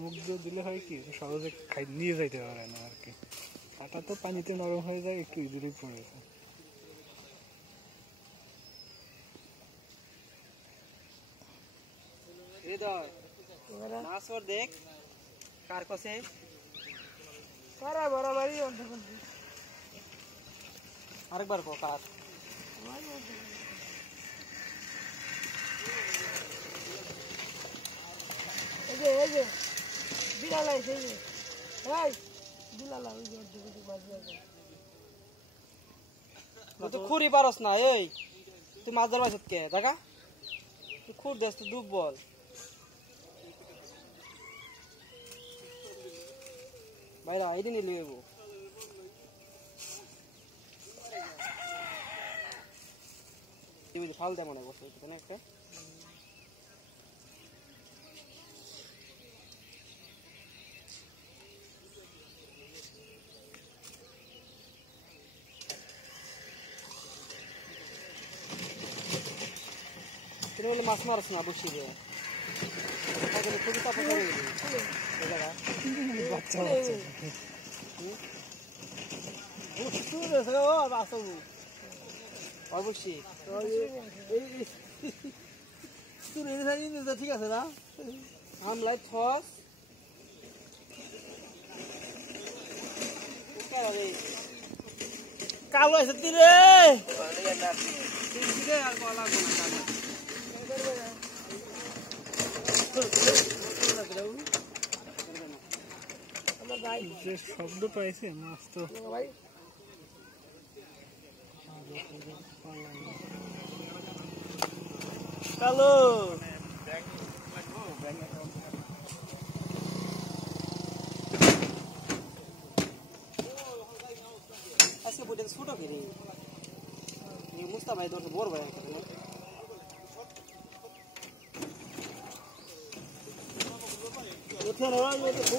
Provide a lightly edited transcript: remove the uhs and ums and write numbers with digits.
মুখ দিয়ে দিলে হয় কি সহজে নিয়ে যাইতে পারে না আর কি। কাটা তো পানিতে নরম হয়ে যায়, একটু ইজিলি পড়ে যায়। দেখ কার কাছে আরেকবার কো কার এই যে বিড়াল আইছে, এই বিড়াল ওই যে তুই খুঁড়ি পারস না, এই তুই মাছ ধরবার কে দেখা তুই খুঁড় দেস, তুই ডুব বল। ভাইরা এদিন লিয়েব ফাল দেয় মনে করছে একটা মাছ মারস না বসি রে খুবই চাপা করে বাচ্চা অবশ্যই ঠিক আছে না আমলাই থস কালো আছে তীরে আর বলা যে শব্দ পাইছে মাছ তো কালো আজকে বইটা ছোট কিনি মুস্তা ভাই ধরছে বড় ভাই